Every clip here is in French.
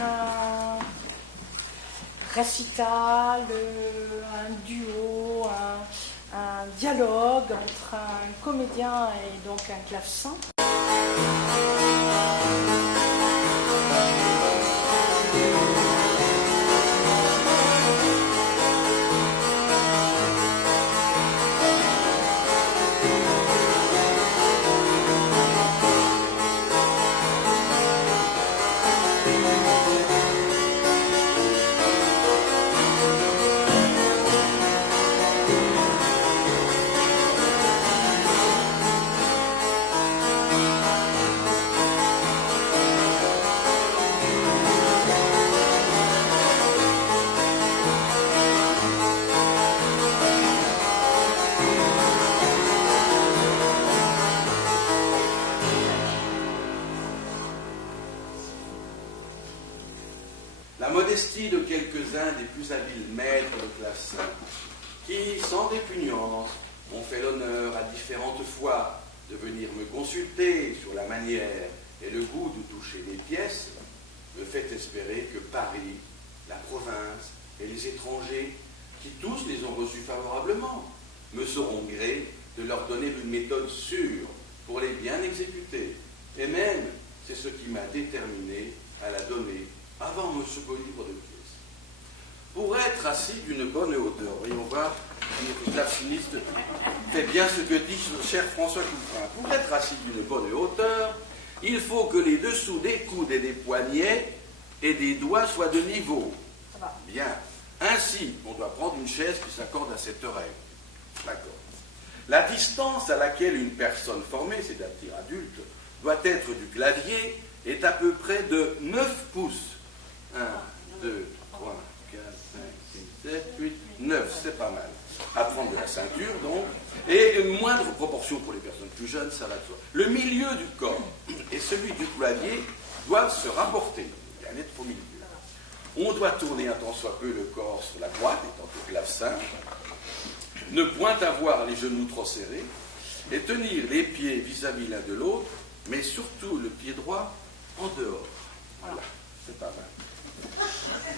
un récital, un duo, un dialogue entre un comédien et donc un clavecin. La modestie de quelques-uns des plus habiles maîtres de clavecin, qui, sans répugnance, m'ont fait l'honneur à différentes fois de venir me consulter sur la manière et le goût de toucher les pièces, me fait espérer que Paris, la province et les étrangers, qui tous les ont reçus favorablement, me sauront gré de leur donner une méthode sûre pour les bien exécuter. Et même, c'est ce qui m'a déterminé à la donner avant mon second livre de pièces. Pour être assis d'une bonne hauteur, voyons voir, notre claveciniste fait bien ce que dit ce cher François Couperin. Pour être assis d'une bonne hauteur, il faut que les dessous des coudes et des poignets et des doigts soient de niveau. Bien. Ainsi, on doit prendre une chaise qui s'accorde à cette règle. D'accord. La distance à laquelle une personne formée, c'est-à-dire adulte, doit être du clavier est à peu près de 9 pouces. 1, 2, 3, 4, 5, 6, 7, 8, 9, c'est pas mal. À prendre de la ceinture, donc, et une moindre proportion pour les personnes plus jeunes, ça va de soi. Le milieu du corps et celui du clavier doivent se rapporter, bien être au milieu. On doit tourner un tant soit peu le corps sur la droite, étant au clavecin, ne point avoir les genoux trop serrés, et tenir les pieds vis-à-vis l'un de l'autre, mais surtout le pied droit en dehors. Voilà, c'est pas mal.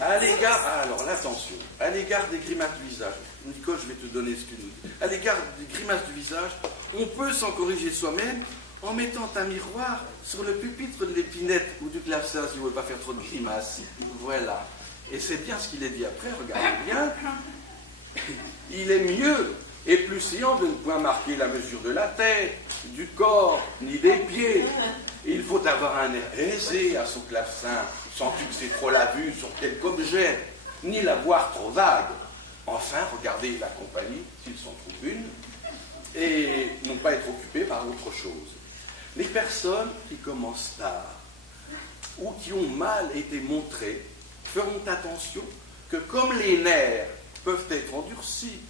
À l'égard, alors l'attention, à l'égard des grimaces du visage, Nicole, je vais te donner ce que nous dit. À l'égard des grimaces du visage, on peut s'en corriger soi-même en mettant un miroir sur le pupitre de l'épinette ou du clavecin, si vous ne voulez pas faire trop de grimaces. Voilà. Et c'est bien ce qu'il est dit après, regardez bien. Il est mieux et plus séant de ne point marquer la mesure de la tête, du corps, ni des pieds. Il faut avoir un air aisé à son clavecin, sans fixer trop la vue sur quelque objet, ni la voir trop vague. Enfin, regardez la compagnie, s'ils s'en trouvent une, et non pas être occupés par autre chose. Les personnes qui commencent tard, ou qui ont mal été montrées, feront attention que comme les nerfs peuvent être endurcis,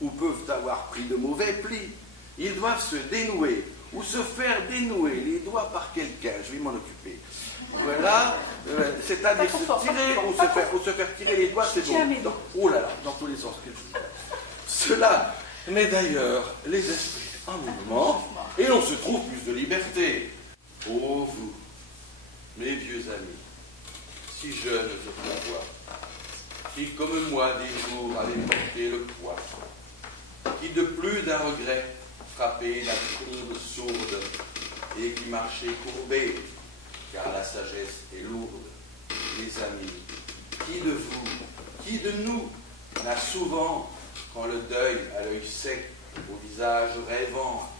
ou peuvent avoir pris de mauvais plis, ils doivent se dénouer, ou se faire dénouer les doigts par quelqu'un. Je vais m'en occuper. Voilà, c'est-à-dire se tirer ou se faire tirer les doigts, c'est bon. Oh là là, dans tous les sens. Cela met d'ailleurs les esprits en mouvement, et l'on se trouve plus de liberté. Oh vous, mes vieux amis, si jeunes sur la voie, qui comme moi des jours avaient porté le poids, qui de plus d'un regret frappaient la tombe sourde, et qui marchaient courbés, car la sagesse est lourde. Les amis, qui de vous, qui de nous n'a souvent, quand le deuil à l'œil sec, au visage rêvant,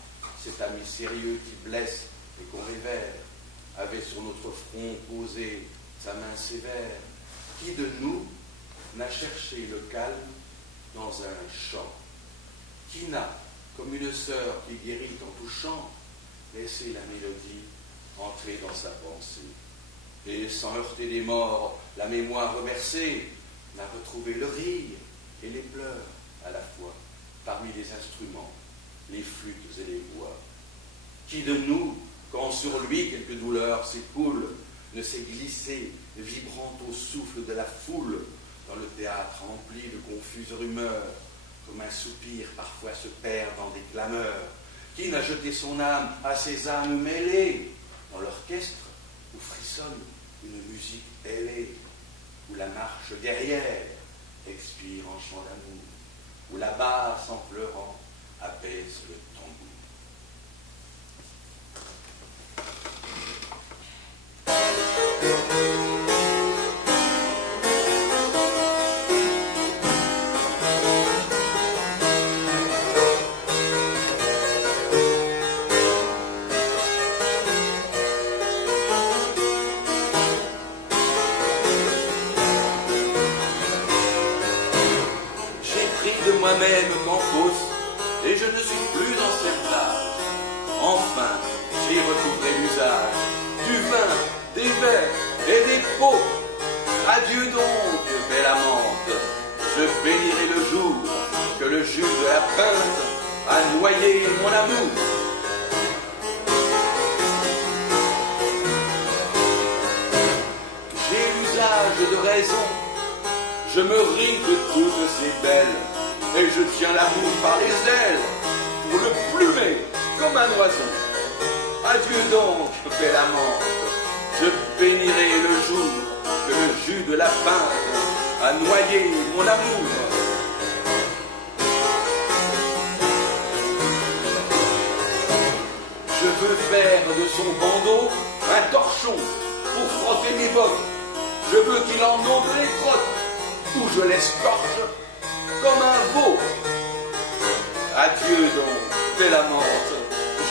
cet ami sérieux qui blesse et qu'on révère, avait sur notre front posé sa main sévère, qui de nous n'a cherché le calme dans un chant, qui n'a, comme une sœur qui guérit en touchant, laissé la mélodie entrer dans sa pensée, et sans heurter les morts, la mémoire reversée, n'a retrouvé le rire et les pleurs à la fois, parmi les instruments, les flûtes et les voix. Qui de nous, quand sur lui quelque douleur s'écoule, ne s'est glissé, vibrant au souffle de la foule, dans le théâtre rempli de confuses rumeurs, comme un soupir parfois se perd dans des clameurs, qui n'a jeté son âme à ces âmes mêlées, dans l'orchestre où frissonnent une musique ailée, où la marche guerrière expire en chant d'amour, où la basse en pleurant apaise le tambour. Moi-même qu'en fausse, et je ne suis plus en cet âge. Enfin, j'ai recouvré l'usage du vin, des verres et des pots. Adieu donc, belle amante, je bénirai le jour que le jus de la pinte a noyé mon amour. J'ai l'usage de raison, je me ris de toutes ces belles, et je tiens l'amour par les ailes pour le plumer comme un oiseau. Adieu donc, belle amante, je bénirai le jour que le jus de la pinte a noyé mon amour. Je veux faire de son bandeau un torchon pour frotter mes bottes. Je veux qu'il en onde les crottes, où je l'escorche comme un veau. Adieu donc, belle amante,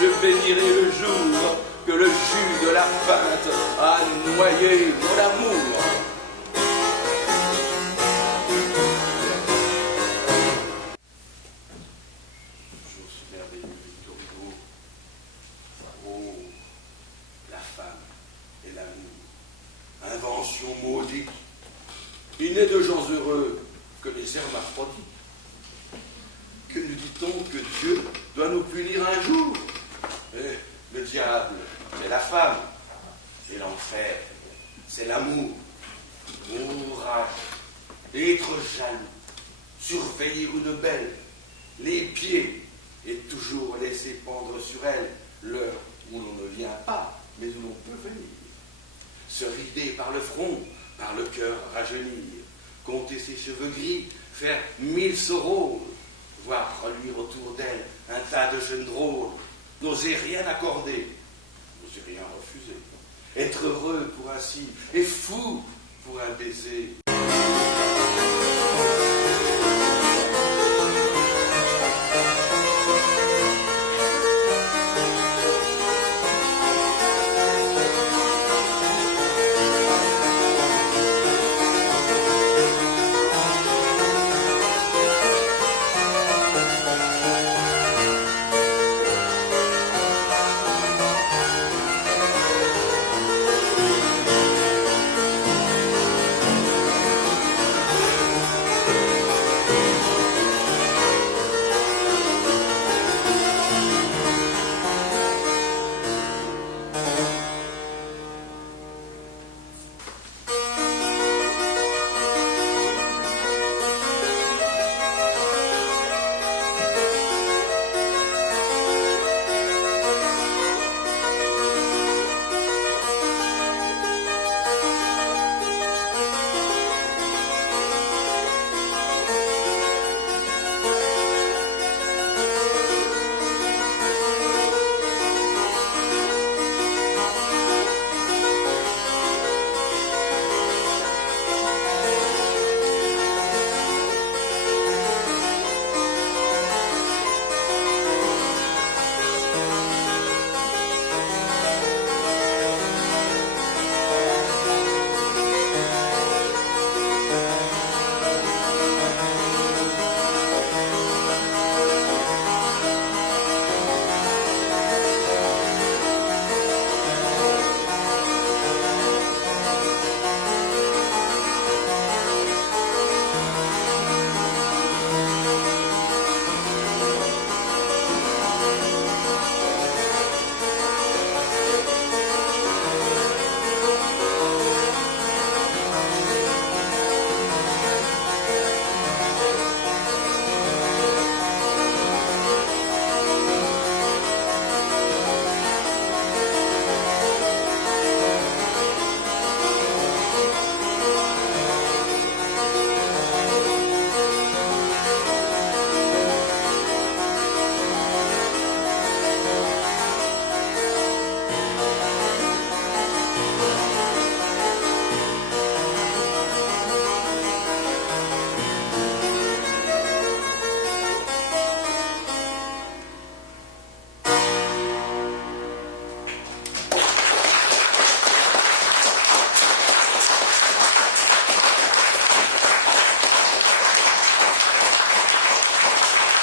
je bénirai le jour que le jus de la pinte a noyé mon amour. Toujours ce merveilleux Victor Hugo. Oh, la femme et l'amour, invention maudite. Il n'est de gens heureux que les hermaphrodites. Que nous dit-on que Dieu doit nous punir un jour? Le diable, c'est la femme, et l'enfer, c'est l'amour. Ouvrage, être jaloux, surveiller une belle, les pieds, et toujours laisser pendre sur elle l'heure où l'on ne vient pas, mais où l'on peut venir. Se rider par le front, par le cœur rajeunir, compter ses cheveux gris, faire 1000 sauts, voir reluire autour d'elle un tas de jeunes drôles, n'oser rien accorder, n'oser rien refuser, être heureux pour un signe et fou pour un baiser.